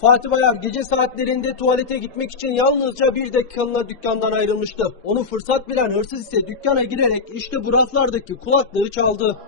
Fatih Bayar gece saatlerinde tuvalete gitmek için yalnızca bir dakikalığına dükkandan ayrılmıştı. Onu fırsat bilen hırsız ise dükkana girerek işte bu kulaklığı çaldı.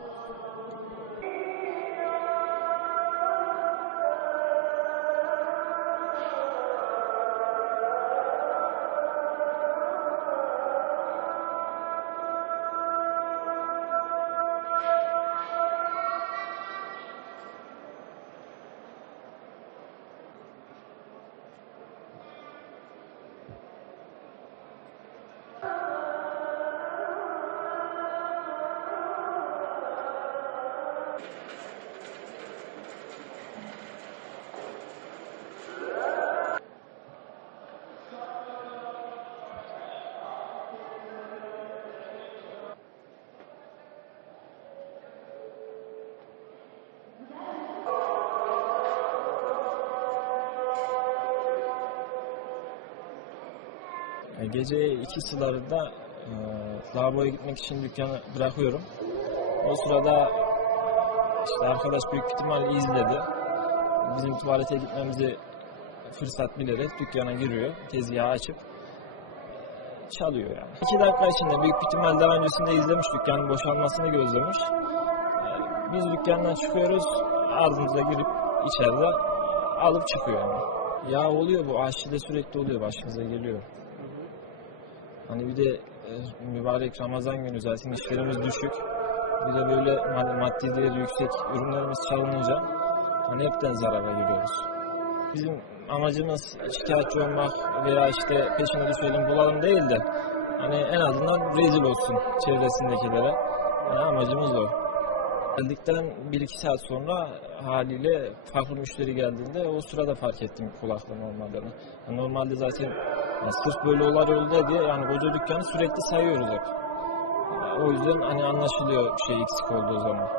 Gece iki sularında e, lavaboya gitmek için dükkanı bırakıyorum. O sırada işte arkadaş büyük ihtimalle izledi. Bizim tuvalete gitmemizi fırsat bilerek dükkana giriyor. Tezgahı açıp çalıyor yani. İki dakika içinde büyük ihtimal daha öncesinde izlemiş dükkanın boşalmasını gözlemiş. E, Biz dükkandan çıkıyoruz. Ardımıza girip içeride alıp çıkıyor yani. Ya oluyor bu aşçıda sürekli oluyor başımıza geliyor. Hani bir de e, mübarek Ramazan günü zaten işlerimiz düşük. Bir de böyle mad- maddi değeri yüksek ürünlerimiz çalınınca hani hepten zarara giriyoruz. Bizim amacımız şikayetçi olmak veya işte peşine düşelim bulalım değil de hani en azından rezil olsun çevresindekilere. Yani amacımız o. Geldikten 1-2 saat sonra haliyle farklı müşteri geldiğinde o sırada fark ettim kulaklığın olmadığını. Normalde zaten yani sırf böyle olay oldu diye yani koca dükkanı sürekli sayıyoruz hep. O yüzden hani anlaşılıyor şey eksik olduğu zaman.